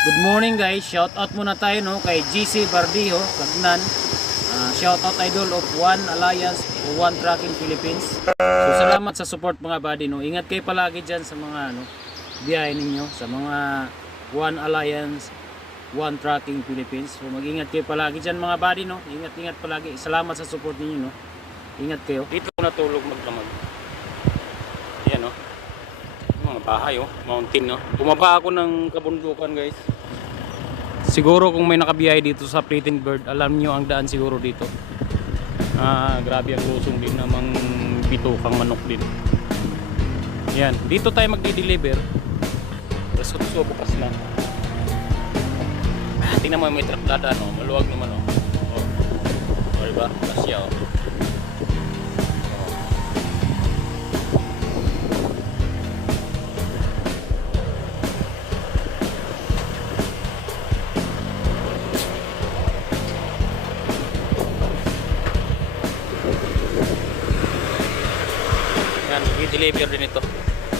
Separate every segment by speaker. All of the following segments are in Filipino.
Speaker 1: Good morning guys, shout out muna tayo no kay GC Bardiho, Kagnan. Ah, shout out idol of One Alliance One Trucking Philippines. So salamat sa support mga buddy no. Ingat kayo palagi diyan sa mga ano biyahe ninyo sa mga One Alliance One Trucking Philippines. So mag-ingat kayo palagi diyan mga buddy no. Ingat-ingat palagi. Salamat sa support ninyo no. Ingat kayo. Dito natulog magdamag. Mga bahay oh, mountain no. Bumaba ako ng kabundukan guys. Siguro kung may nakabiyahe dito sa Pretty Bird, alam nyo ang daan siguro dito. Ah, grabe ang lusong din namang bitukang manok din. Yan, dito tayo magdi-deliver. Tapos so, bukas na. Ah, tingnan mo may truck dadaan oh, maluwag naman oh. Oh. Oh, diba? Kasya oh. Yan, i-deliver din ito.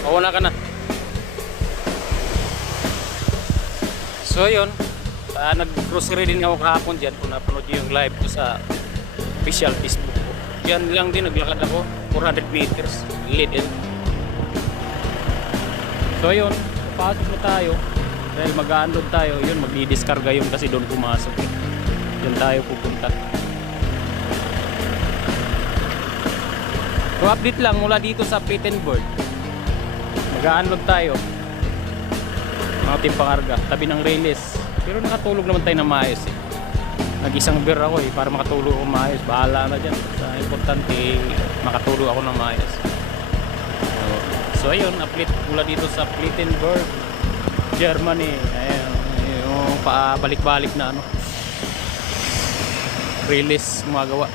Speaker 1: Mauna ka na. So yun, uh, nag-grocery din ako kahapon dyan kung napanood nyo yung live ko sa official Facebook ko. Yan lang din, naglakad ako, 400 meters, little. So yun, pasok na tayo. Dahil mag-unload tayo, yun, magdi-discarga yun kasi doon pumasok. Diyan tayo pupunta. Update lang mula dito sa Pittenburg. Mag-unload tayo. Mga timpangarga, tabi ng railis. Pero nakatulog naman tayo na maayos eh. Nag-isang beer ako eh, para makatulog ako maayos. Bahala na dyan. Sa importante, eh, makatulog ako na maayos. So, so ayun, update mula dito sa Pittenburg, Germany. Ayan, yung paabalik-balik na ano. Release gumagawa.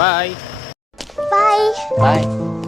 Speaker 1: Bye!
Speaker 2: Bye.
Speaker 1: Bye!